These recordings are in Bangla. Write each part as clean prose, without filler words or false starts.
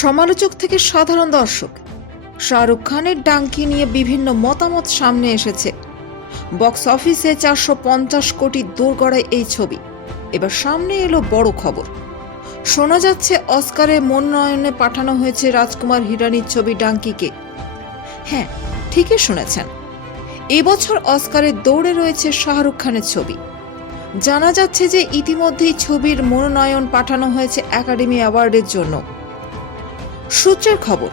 সমালোচক থেকে সাধারণ দর্শক, শাহরুখ খানের ডাঙ্কি নিয়ে বিভিন্ন মতামত সামনে এসেছে। বক্স অফিসে 450 কোটি দৌড় গড়ায় এই ছবি। এবার সামনে এলো বড় খবর। শোনা যাচ্ছে অস্কারে মনোনয়নে পাঠানো হয়েছে রাজকুমার হিরানির ছবি ডাঙ্কিকে। হ্যাঁ, ঠিকই শুনেছেন, এবছর অস্কারের দৌড়ে রয়েছে শাহরুখ খানের ছবি। জানা যাচ্ছে যে ইতিমধ্যেই ছবির মনোনয়ন পাঠানো হয়েছে একাডেমি অ্যাওয়ার্ডের জন্য। সূত্রের খবর,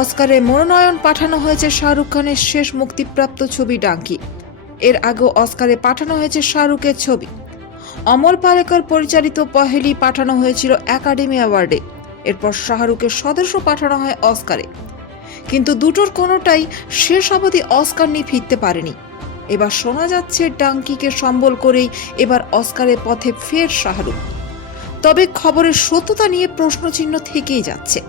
অস্কারে মনোনয়ন পাঠানো হয়েছে শাহরুখ খানের শেষ মুক্তিপ্রাপ্ত ছবি ডাঙ্কি। এর আগেও অস্কারে পাঠানো হয়েছে শাহরুখের ছবি। অমল পালেকর পরিচালিত পহেলি পাঠানো হয়েছিল একাডেমি অ্যাওয়ার্ডে। এরপর শাহরুখের সদস্য পাঠানো হয় অস্কারে, কিন্তু দুটোর কোনোটাই শেষ অবধি অস্কার নিয়ে ফিরতে পারেনি। এবার শোনা যাচ্ছে ডাঙ্কিকে সম্বল করেই এবার অস্কারের পথে ফের শাহরুখ। তবে খবরের সত্যতা নিয়ে প্রশ্নচিহ্ন থেকেই যাচ্ছে।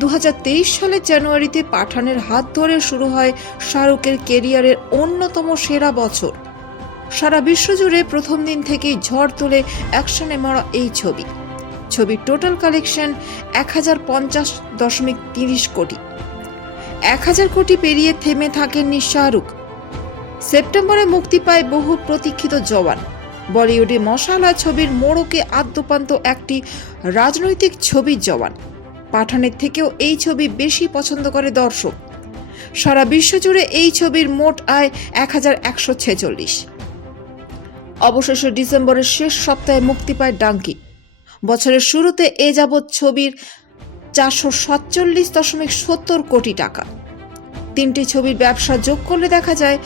2023 সালের জানুয়ারিতে পাঠানের হাত ধরে শুরু হয় শাহরুখের কেরিয়ারের অন্যতম সেরা বছর। সারা বিশ্বজুড়ে প্রথম দিন থেকেই ঝড় তোলে অ্যাকশনে মরা এই ছবি। ছবির টোটাল কালেকশন 1050.30 কোটি। 1000 কোটি পেরিয়ে থেমে থাকেননি শাহরুখ। সেপ্টেম্বরে মুক্তি পায় বহু প্রতীক্ষিত জওয়ান। বলিউডে মশালা ছবির মোড়কে আদ্যপান্ত একটি রাজনৈতিক ছবি জওয়ান। পাঠানের থেকেও এই ছবি বেশি পছন্দ করে দর্শক। সারা বিশ্বজুড়ে এই ছবির মোট আয় 1146। অবশেষে ডিসেম্বরের শেষ সপ্তাহে মুক্তি পায় ডাঙ্কি। বছরের শুরুতে এ যাবৎ ছবির 447.70 কোটি টাকা। তিনটি ছবির ব্যবসা যোগ করলে দেখা যায়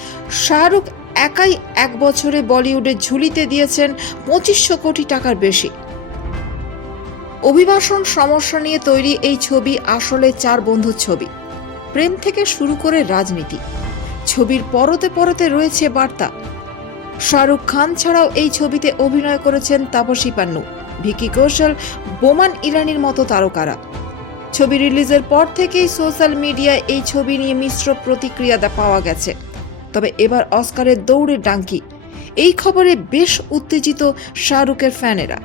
শাহরুখ একাই এক বছরে বলিউডের ঝুলিতে দিয়েছেন 2500 কোটি টাকার বেশি। অভিবাসন সমস্যা নিয়ে তৈরি এই ছবি আসলে চার বন্ধুর ছবি। প্রেম থেকে শুরু করে রাজনীতি, ছবির পরতে পরতে রয়েছে বার্তা। শাহরুখ খান ছাড়াও এই ছবিতে অভিনয় করেছেন তাপসী পান্নু, ভিকি কৌশল, বোমান ইরানির মতো তারকারা। ছবি রিলিজের পর থেকেই সোশ্যাল মিডিয়ায় এই ছবি নিয়ে মিশ্র প্রতিক্রিয়া পাওয়া গেছে। তবে এবার অস্কারের দৌড়ে ডাঙ্কি, এই খবরে বেশ উত্তেজিত শাহরুখের ফ্যানেরা।